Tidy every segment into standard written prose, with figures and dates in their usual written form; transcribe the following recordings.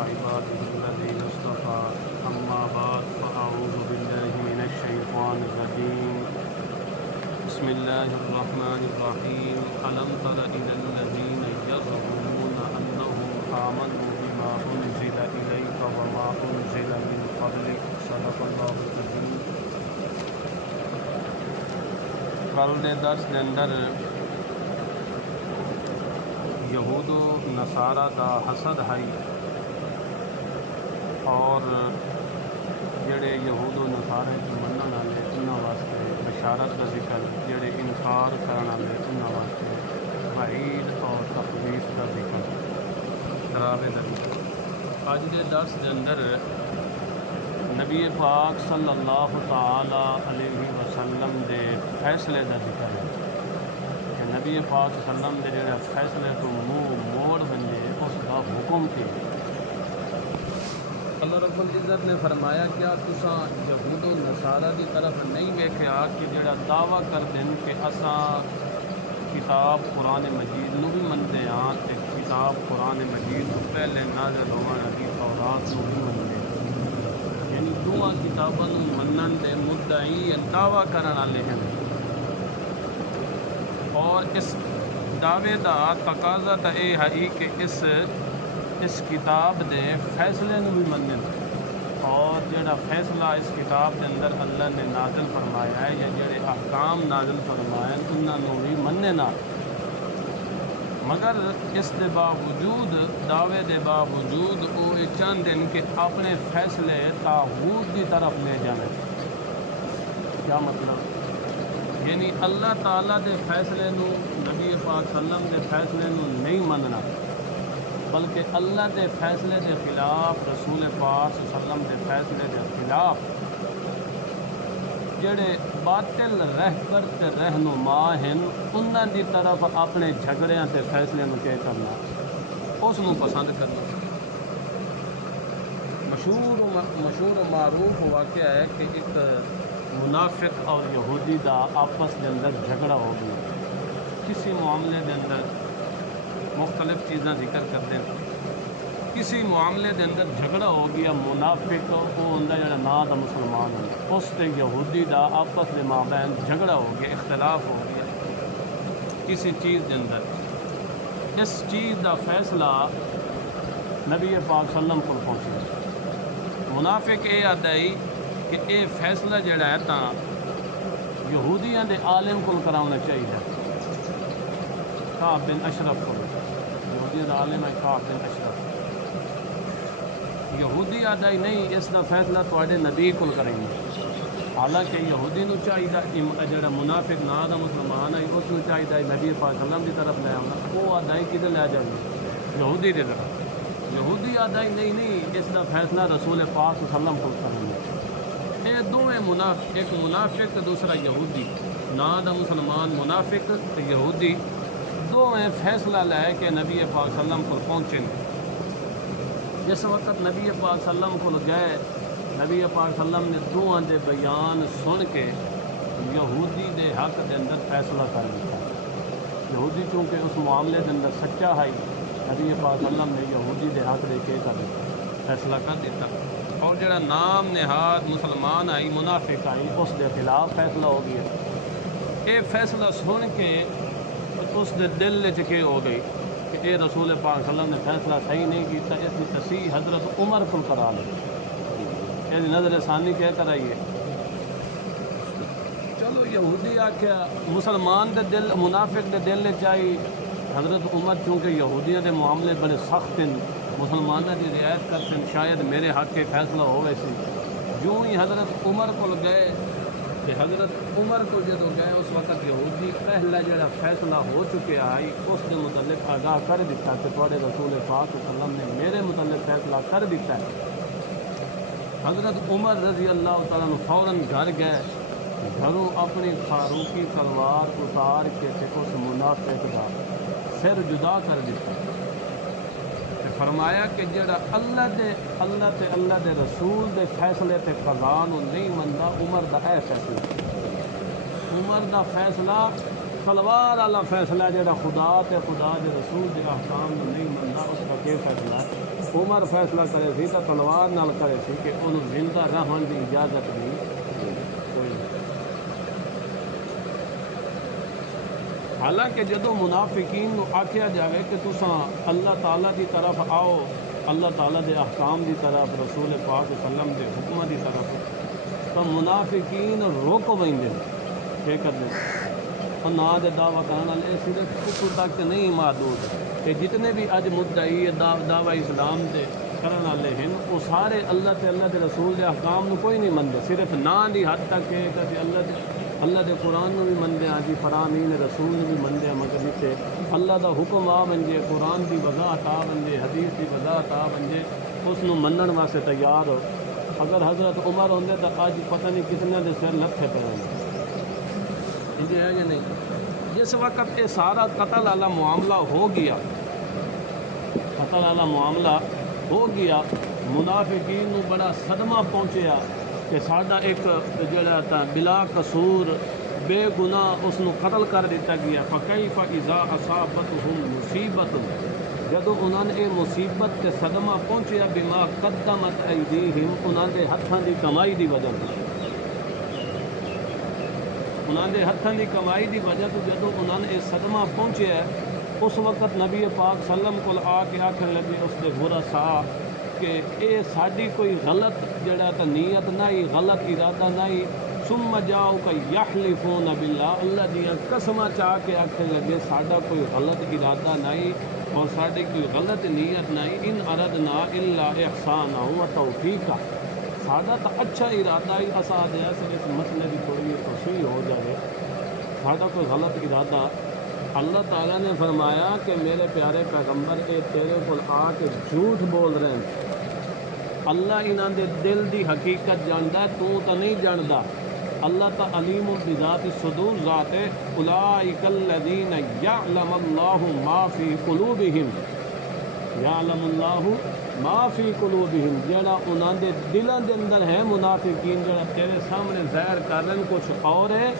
عباده الذين اصطفى أما بعد فأعوذ بالله من الشيطان الرجيم بسم الله الرحمن الرحيم ألم تر إلى الذين يزعمون أنهم آمنوا بما أنزل إليك وما أنزل من قبلك صدق الله العظيم۔ کل دے درس دے اندر یہود و نصارہ دا حسد ہے اور جڑے یہود و نصارے کی منن والے انہاں واسطے بشارت کا ذکر، جڑے انکار کرن والے انہاں واسطے وعید اور تخویف کا ذکر، ڈراوے کا ذکر۔ اج دے درس دے اندر نبی پاک صلی اللہ تعالی علیہ وسلم دے فیصلے کا ذکر ہے کہ نبی پاک صلی اللہ علیہ وسلم دے جڑے فیصلے تو منہ موڑ بنے اس کا حکم کی۔ اللہ رب العزت نے فرمایا کیا تساں یہود و نصارہ دی طرف نہیں ویکھیا کہ جڑا دعویٰ کر دیں کہ اساں کتاب قرآن مجید نو بھی منتے ہاں تے کتاب قرآن مجید تو پہلے نازل ہونے والی تورات نو بھی منتے ہیں، یعنی دونوں کتاباں نو منن دے مدعی دعویٰ کرن والے ہیں، اور اس دعوے دا تقاضا تا اے ہے کہ اس کتاب دے فیصلے نو بھی منن، اور جڑا فیصلہ اس کتاب دے اندر اللہ نے نازل فرمایا ہے یا جڑے احکام نازل فرمائے ہیں انہاں نو بھی مننا، مگر اس دے باوجود دعوے دے باوجود وہ یہ چاہتے ہیں کہ اپنے فیصلے طاغوت کی طرف لے جانے۔ کیا مطلب؟ یعنی اللہ تعالیٰ دے فیصلے نو، نبی پاک صلی اللہ علیہ وسلم دے فیصلے نو نہیں مننا، بلکہ اللہ دے فیصلے دے خلاف، رسول پاک صلی اللہ علیہ وسلم دے فیصلے دے خلاف جڑے باطل رہبر تے رہنما ہیں انہاں دی طرف اپنے جھگڑیاں تے فیصلے نو کیا کرنا، اس نو پسند کرنا۔ مشہور و معروف واقعہ ہے کہ ایک منافق اور یہودی دا آپس کے اندر جھگڑا ہو گیا، کسی معاملے دے اندر مختلف چیزاں ذکر کرتے ہیں، کسی معاملے دے اندر جھگڑا ہو گیا، منافق وہ ہوندا جڑا نا دا مسلمان ہے، اس تے یہودی دا آپس دے مابین جھگڑا ہو گیا، اختلاف ہو گیا کسی چیز دے اندر۔ اس چیز دا فیصلہ نبی پاک صلی اللہ علیہ وسلم کو پہنچا، منافق یہ آتا ہے کہ یہ فیصلہ جڑا ہے تا یہودیاں دے عالم کو کرانا چاہیے، کعب بن اشرف کو، یہودیاں دا عالم ہے کعب بن اشرف، یہودی آتا ہی نہیں اس کا فیصلہ تواڈے نبی کو کریں گے، حالانکہ یہودی نو چاہیے جڑا منافق نا دا مسلمان ہے اس نو چاہیے نبی پاک صلی اللہ علیہ وسلم کی طرف لے آنا، وہ آتا ہی کدھر لے جائیں گے؟ یہودی کی طرف۔ یہودی آتا ہی نہیں اس کا فیصلہ رسول پاک صلی اللہ علیہ وسلم کو کریں گے۔ یہ دونوں منافق، ایک منافق دوسرا یہودی، نا دا مسلمان منافق یہودی، دونوں فیصلہ لے کے نبی پاک صلی اللہ علیہ وسلم کو پہنچے۔ جس وقت نبی پاک صلی اللہ علیہ وسلم کو گئے، نبی پاک صلی اللہ علیہ وسلم نے دونوں دے بیان سن کے یہودی دے حق دے اندر فیصلہ کر دیا۔ یہودی چونکہ اس معاملے دے اندر سچا ہے، نبی پاک صلی اللہ علیہ وسلم نے یہودی دے حق دے کے کر دیا، فیصلہ کر دیتا، اور جڑا نام نہاد مسلمان آئی منافق آئی اس دے خلاف فیصلہ ہو گیا۔ یہ فیصلہ سن کے اس دے دل چکے ہو گئی کہ اے رسول پاک صلی اللہ علیہ وسلم نے فیصلہ صحیح نہیں کیتا، اس کی تصحیح حضرت عمر کو کرا لے، یہ نظر ثانی کہہ کر آئیے۔ چلو یہودی آکھیا، مسلمان دے دل، منافق دے دل چاہیے حضرت عمر چونکہ یہودیوں دے معاملے بڑے سخت ہیں، مسلمانوں کی رعایت کرتے ہیں، شاید میرے حق کے فیصلہ ہو ویسے۔ جو ہی حضرت عمر کو گئے کہ حضرت عمر کو جدو گئے اس وقت یہودی پہلا جڑا فیصلہ ہو چکے آئی اس کے متعلق آگاہ کر دیتا کہ تھوڑے رسول پاک صلی اللہ علیہ وسلم نے میرے متعلق فیصلہ کر دیتا ہے۔ حضرت عمر رضی اللہ تعالیٰ عنہ فوراً گھر گئے، گھروں اپنی فاروقی تلوار اتار کے اس منافق کا سر جدا کر دیتا، فرمایا کہ جڑا اللہ دے رسول دے فیصلے تے قضا نو نہیں مندا، عمر دا اے فیصلہ، عمر دا فیصلہ تلوار والا فیصلہ جڑا خدا دے رسول دے احکام نو نہیں مندا، اس کا کیا فیصلہ ہے؟ عمر فیصلہ کرے سی تو تلوار نال کرے سی کہ انہوں زندہ رہن کی اجازت بھی کوئی نہیں۔ حالانکہ جدو منافقین کو آکھیا جائے کہ تساں اللہ تعالیٰ دی طرف آؤ، اللہ تعالیٰ دے احکام دی طرف، رسول پاک صلی اللہ علیہ وسلم دے حکمہ دی طرف، تو منافقین روک ویندے کہ کرنے اور نا دے دعویٰ کرنے والے صرف کفر تک نہیں محدود کہ جتنے بھی اج مدعی دعوی اسلام دے کرنے والے ہیں وہ سارے اللہ تے اللہ دے رسول دے احکام نو کوئی نہیں منتے، صرف نا دی حد تک کہ اللہ دے قرآن نو بھی مندے ہاں جی، فرامین رسول نو بھی مندے ہاں، مگر نیچے اللہ دا حکم آ بنجے، قرآن دی وضاحت آ بنجے، حدیث دی وضاحت آ بنجے، اس نو منن واسطے تیار ہو۔ اگر حضرت عمر ہوندے تو آج پتہ نہیں کتنے دے سر لتھے پہ ہوندے ہے یا نہیں۔ جس وقت یہ سارا قتل والا معاملہ ہو گیا، قتل والا معاملہ ہو گیا، منافقین نو بڑا صدمہ پہنچیا کہ ساڈا ایک جڑا تھا بلا قصور بے گناہ اس نو قتل کر دیتا گیا۔ فکیف اذا اصابتهم مصیبت، جدو انہوں نے یہ مصیبت تے صدمہ پہنچیا بما قدمت ایدیہم، انہوں نے ہتھاں دی کمائی دی وجہ سے، انہوں نے ہتھاں دی کمائی دی وجہ تو جدو انہوں نے یہ صدمہ پہنچیا اس وقت نبی پاک صلی اللہ علیہ وسلم کو آ کے آکھن لگے اس دے ورثا کہ اے ساڈی کوئی غلط جڑا تا نیت نہیں، غلط ارادہ نہیں، ثم جاؤ کا یحلفون باللہ، اللہ دیاں قسماں چاہ کے آکھن لگے ساڈا کوئی غلط ارادہ نہیں اور ساڈی کوئی غلط نیت نہیں، ان اردنا الا احسانا و توفیقا، ساڈا تو اچھا ارادہ ہی اسا دیا سے اس مسئلے کی تھوڑی توسیع ہو جائے، ساڈا کوئی غلط ارادہ۔ اللہ تعالیٰ نے فرمایا کہ میرے پیارے پیغمبر اے تیرے کو آ کے جھوٹ بول رہے ہیں، اللہ انہاں دے دل دی حقیقت جاندا ہے، تو نہیں جاندا، اللہ تا علیم بذات الصدور ذات ہے۔ اولئک الذین یعلم اللہ ما فی قلوبہم، یعلم اللہ ما فی قلوبہم، جڑا انہاں دے دلاں دے اندر ہے، منافقین جڑا تیرے سامنے ظاہر کر رہے ہیں کچھ اور ہے،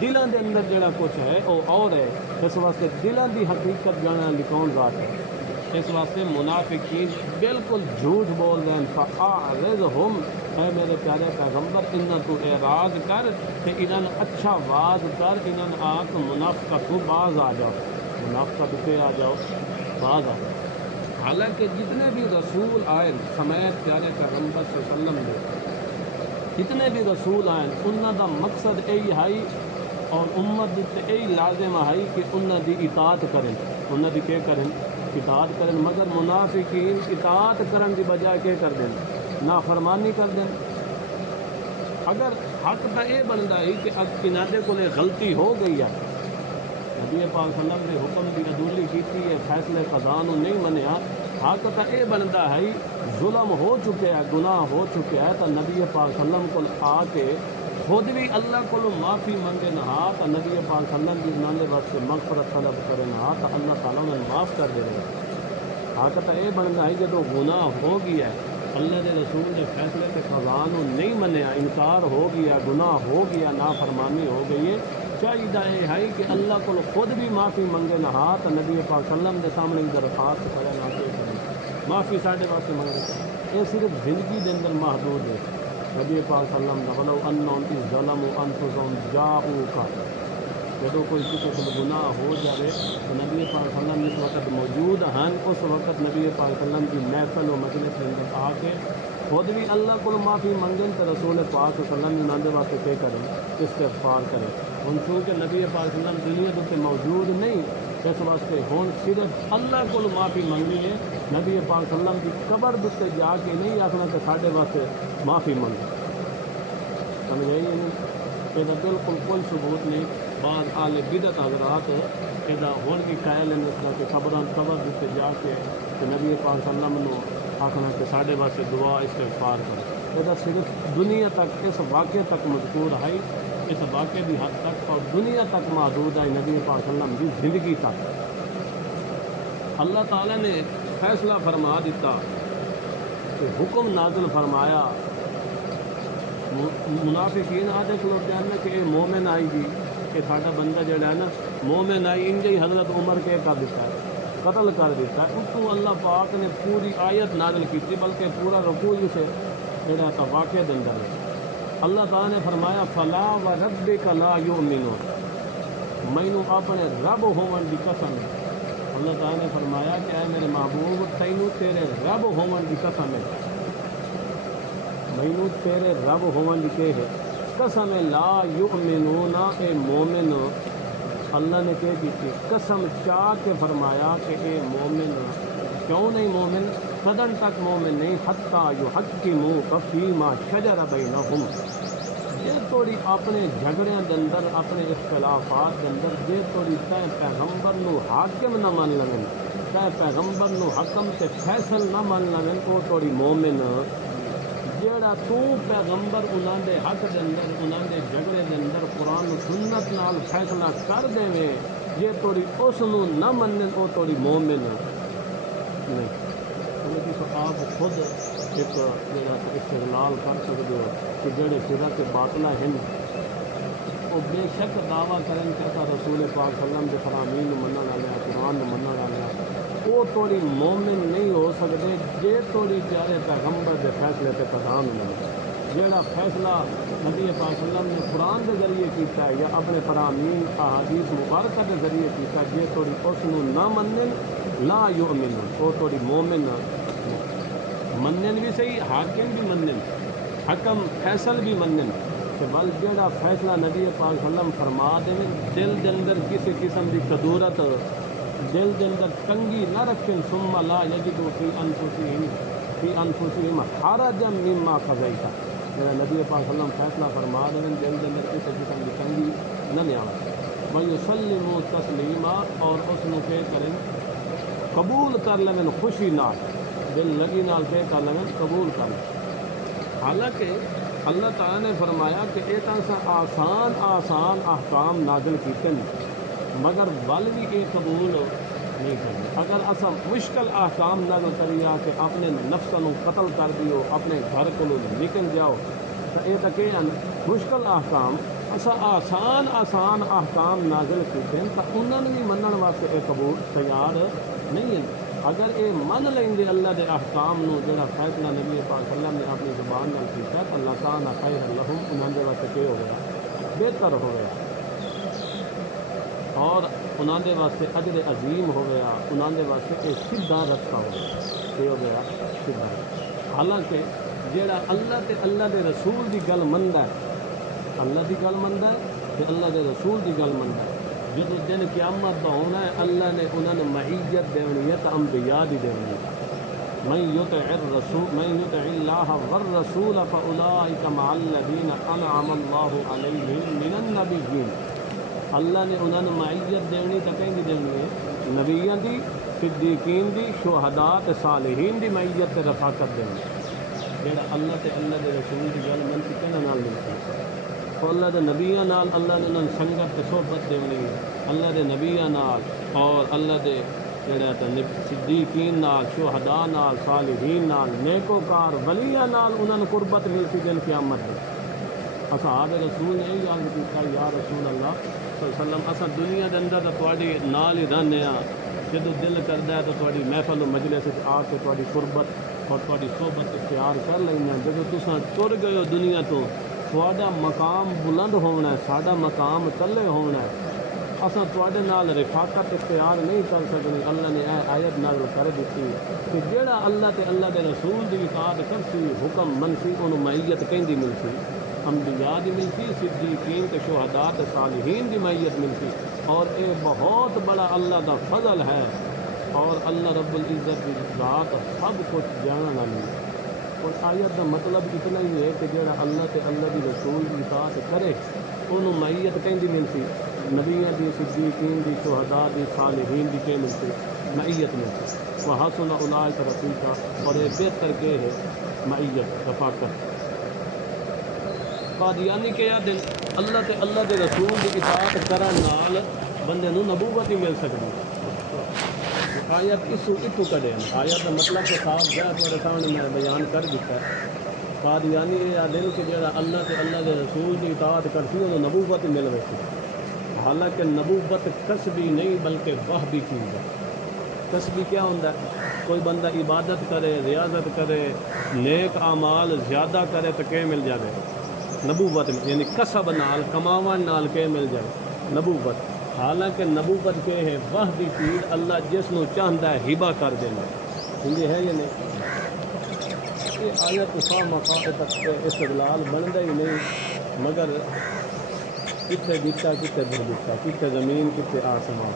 دلاں دے اندر جڑا کچھ ہے وہ اور ہے، اس واسطے دلاں دی حقیقت جانا لکھون ذات ہے، اس واسطے منافقین بالکل جھوٹ بول رہے ہیں۔ فاعرضہم، اے میرے پیارے پیغمبر انہاں تو اعراض کر کہ انہاں اچھا واز کر، انہاں آکھ منافقت تو باز آ جاؤ، منافقت پہ آ جاؤ، باز آ جاؤ۔ حالانکہ جتنے بھی رسول آئے سمیت پیارے پیغمبر صلی اللہ علیہ وسلم نے، جتنے بھی رسول آئے انہاں دا مقصد یہی ہے اور امت تے یہی لازم ہے کہ انہاں دی اطاعت کریں، انہاں دی کیا کریں؟ اطاعت کریں، مگر منافقین اطاعت کرن دی بجائے کیا کر دیں؟ نافرمانی کر دیں۔ اگر حق تا یہ بنتا ہے کہ انہاں دے کولے غلطی ہو گئی ہے، نبی پاک صلی اللہ علیہ وسلم نے حکم دی عدولی کیتی ہے، فیصلے قضا نو نہیں منیا، حق تا یہ بنتا ہے ظلم ہو چکا ہے، گناہ ہو چکا ہے، تو نبی پاک صلی اللہ علیہ وسلم کو آ کے خود بھی اللہ کو معافی منگے نہا، تو نبی پاک صلی اللہ علیہ وسلم نانے واسطے مغفرت طلب کرے نہا، تو اللہ تعالیٰ نے معاف کر دے رہے۔ حق تا یہ بنتا ہے جدو گناہ ہو گیا ہے، اللہ کے رسول نے فیصلے کے قضا نو نہیں منیا، انکار ہو گیا، گناہ ہو گیا، نافرمانی ہو گئی ہے، چاہیے یہ ہے کہ اللہ کو خود بھی معافی منگے نہ تو نبی پاک صلی اللہ علیہ وسلم کے سامنے درخواست کرے نہ کرے معافی سارے واسطے منگے، یہ صرف زندگی کے اندر محدود ہے۔ نبی پاک صلی اللہ علیہ وسلم ولو انہم اذ ظلموا انفسہم جاؤک، جدو کوئی کسی کو گناہ ہو جائے تو نبی پاک صلی اللہ علیہ وسلم اس وقت موجود ہیں، اس وقت نبی پاک صلی اللہ علیہ وسلم کی محفل و مجلس کے اندر آ کے خود بھی اللہ کو معافی منگیں تو رسول پاک صلی اللہ علیہ وسلم ناندے واسطے کیا کریں؟ استغفار کریں۔ ہن چونکہ نبی پاک صلی اللہ علیہ وسلم دنیا کے موجود نہیں، اس واسطے ہن صرف اللہ کو معافی منگنی ہے، نبی پاک صلی اللہ علیہ وسلم کی قبر دے جا کے نہیں آخنا کہ ساڈے واسطے معافی منگو، سمجھ آئی نہیں؟ یہ بالکل کوئی ثبوت نہیں۔ بعض اہل بدعت حضرات یہ ہون بھی قائل ہیں اس طرح کہ قبر دیتے جا کے کہ نبی پاک صلی اللہ علیہ وسلم آخنا کہ ساڈے واسطے دعا استغفار کرو، یہ صرف دنیا تک اس واقعے تک مذکور ہے، اس واقعے کی حد تک اور دنیا تک محدود ہے، نبی پاک صلی اللہ علیہ وسلم کی زندگی تک۔ اللہ تعالیٰ نے فیصلہ فرما دیتا کہ حکم نازل فرمایا، منافقین آدھے کھلوتے ہیں کہ یہ مومن آئی جی کہ ساڈا بندہ جڑا ہے نا مومن آئی، ان جی حضرت عمر کے کر دیتا ہے، قتل کر دیتا ہے، اس کو اللہ پاک نے پوری آیت نازل کی تھی، بلکہ پورا رکوع سے جڑا تھا واقعہ دے اندر ہے۔ اللہ تعالیٰ نے فرمایا فلا وربک لا یؤمنون، مینوں اپنے رب ہون دی قسم ہے۔ اللہ تعالیٰ نے فرمایا کہ اے میرے محبوب تینوں تیرے رب ہون دی قسم ہے، مینوں تیرے رب ہون دی کہ ہے قسم ہے، لا یؤمنون اے مومن، اللہ نے کہہ دی تھی قسم چاہ کے فرمایا کہ اے مومن کیوں نہیں مومن، قدر تک مومن نہیں، حتی یحکموک فیما شجر بینہم، جے توڑی اپنے جھگڑیاں دے اندر اپنے اختلافات دے اندر جے توڑی تے پیغمبر نو حاکم نہ من لگن، تے پیغمبر نو حکم تے فیصل نہ من لگن، او توڑی مومن جیڑا تو پیغمبر انہاں دے حق دے اندر انہاں دے جھگڑے دے اندر قرآن و سنت نال فیصلہ کر دے جے توڑی اس نو نہ منن او توڑی مومن نہیں۔ آپ خود ایک جڑا استدلال کر سکتے ہو کہ جڑے فرق باطلہ ہیں وہ بے شک دعویٰ کریں کہ اتا رسول پاک صلی اللہ علیہ وسلم کے فرامین منع والا قرآن منع والا وہ توڑی مومن نہیں ہو سکتے جے توڑی پیارے پیغمبر کے فیصلے پہ قدام نہیں، جڑا فیصلہ نبی پاک صلی اللہ علیہ وسلم نے قرآن کے ذریعے کیتا ہے یا اپنے فرامین احادیث مبارکہ کے ذریعے کیتا ہے، جے توڑی اس نو نہ منن لا یؤمنون، وہ توڑی مومن منن بھی صحیح، حاکم بھی منن، حکم فیصل بھی منن، کہ بل جڑا فیصلہ نبی پاک صلی اللہ علیہ وسلم فرما دیں دل دے اندر کسی قسم کی قدورت دل دے اندر تنگی نہ رکھیں، ثم لا یجدوا فی انفسہم حرجا مما قضیت، جڑا نبی پاک صلی اللہ علیہ وسلم فیصلہ فرما دیں دل دے اندر کسی قسم کی تنگی نہ لیا، ویسلموا تسلیما، اور اس نو پہ کریں قبول کر لیں خوشی نال، دل لگی نال پہ کر لیں قبول کر لیں۔ حالانکہ اللہ تعالیٰ نے فرمایا کہ ایک آسان آسان احکام نازل کیتے ہیں مگر ول بھی یہ قبول نہیں کرتے۔ اگر اصا مشکل احکام نازل کریا کہ اپنے نفس نو قتل کر دیو، اپنے گھر کو نکل جاؤ، تو یہ تو کہ مشکل احکام اصا آسان آسان احکام نازل کیتے ہیں، تو انہوں نے بھی منن واسطے یہ قبول تیار نہیں ہے۔ اگر یہ من لیں گے اللہ دے احکام نو جڑا فیصلہ نبی پاک صلی اللہ علیہ وسلم نے اپنی زبان نال کیتا ہے، اللہ تعالیٰ خیر لہم، انہوں دے واسطے کیا ہو گیا بہتر ہو گیا، اور انہوں دے واسطے اجر عظیم ہو گیا، انہوں دے واسطے ایک سیدھا رستہ ہو گیا، یہ ہو گیا سیدھا۔ حالانکہ جڑا اللہ تے اللہ دے رسول دی گل مندا ہے، اللہ دی گل مندا ہے تے اللہ دے رسول دی گل مندا ہے، جب دن قیامت دا ہونا ہے اللہ نے انہوں نے معیت دینی ہے تو انبیاء دی دینی ہے۔ من یطع اللہ والرسول فاولئک مع الذین انعم اللہ علیہم من النبیین، اللہ نے انہوں نے معیت دینی تو کہیں دینی ہے نبیوں دی، صدیقین دی، شہداء تے صالحین دی معیت تے رفاقت دینی، جڑا اللہ تے اللہ دے رسول دی گل من کے کہنا نال ملتی، تو اللہ دے نبیوں نال اللہ نے انہوں سنگت تے صحبت دینی ہے، اللہ دے نبیوں نال اور اللہ دے جڑا صدیقین نال، شہداء نال، صالحین نال، نیکوکار ولیاں نال انہوں نے قربت ملتی دن قیامت میں۔ اصحاب رسول نے یہی عرض کیتا یا رسول اللہ صلی اللہ علیہ وسلم اساں دنیا دے اندر تواڈی نال ہی رہنے ہاں، جدوں دل کردا ہے تو تواڈی محفل و مجلس وچ آ کے تواڈی قربت اور تواڈی صحبت اختیار کر لینا، جدوں تساں ٹر گئے ہو دنیا تو تواڈا مقام بلند ہونا ہے، ساڈا مقام تلے ہونا ہے، اساں تواڈے نال رفاقت اختیار نہیں کر سکتے۔ اللہ نے اے آیت نازل کر دیتی کہ جیڑا اللہ تے اللہ دے رسول دی اطاعت کرسی، حکم منسی، انہوں معیت کہندی ملسی، انبیاء دی ملتی، صدیقین تے شہداء تے صالحین دی معیت ملتی، اور اے بہت بڑا اللہ دا فضل ہے، اور اللہ رب العزت کی ذات سب کچھ جاننے والی ہے۔ اور آیت کا مطلب اتنا ہی ہے کہ جڑا اللہ تے اللہ دی رسول کی اطاعت کرے انہوں معیت کہیں ملتی، نبیوں دی، صدیقین دی، شہداء دی، صالحین دی کہ ملتی معیت ملتی، وحسن اولئک رفیقا، اور یہ بہتر کہ ہے معیت رفاقت۔ قادیانی کیا دن اللہ تے اللہ دے رسول کی اطاعت کرن نال بندے نو نبوت ہی مل سکتی۔ آیت اس اتو کڑے ہیں، آیت کا مطلب کہ صاف جا تھوڑے سامنے میں بیان کر دیتا ہے۔ قادیانی یہ دن کہ جڑا اللہ تے اللہ دے رسول کی اطاعت کرتی انہوں نبوت ہی مل ویسی، حالانکہ نبوت کسبی نہیں بلکہ وحبی چیز ہے، تسبیح کیا ہوتا ہے؟ کوئی بندہ عبادت کرے، ریاضت کرے، نیک اعمال زیادہ کرے تو کہ مل جائے نبوت، یعنی کسب نال کماون نال کہ مل جائے نبوت۔ حالانکہ نبوت کہ ہے وہ دی چیز اللہ جس نو چاہتا ہے ہبا کر دینا، سمجھے ہے یا نہیں؟ یہ آیت خواہ مخواہ تک استدلال بنتا ہی نہیں، مگر کتنے دیتا کتنے در دیتا، کتنے زمین کتنے آسمان۔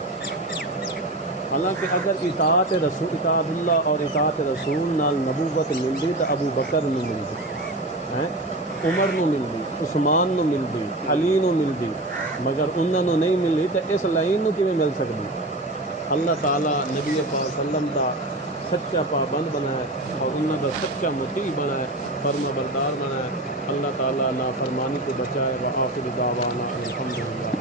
حالانکہ اگر اطاعت رسول، اطاعت اللہ اور اطاعت رسول نال نبوت ملتی تو ابو بکر نو ملتی، عمر نو ملتی، عثمان نو ملتی، علی نو ملتی، مگر انہوں نے نہیں ملی تو اس لائن نو کیویں مل سکتی؟ اللہ تعالیٰ نبی پاک صلی اللہ علیہ وسلم دا سچا پابند بنائے اور انہوں کا سچا مطیع بنائے، فرما بردار بنائے۔ اللہ تعالیٰ نافرمانی کو بچائے۔ وآخر دعوانا الحمدللہ۔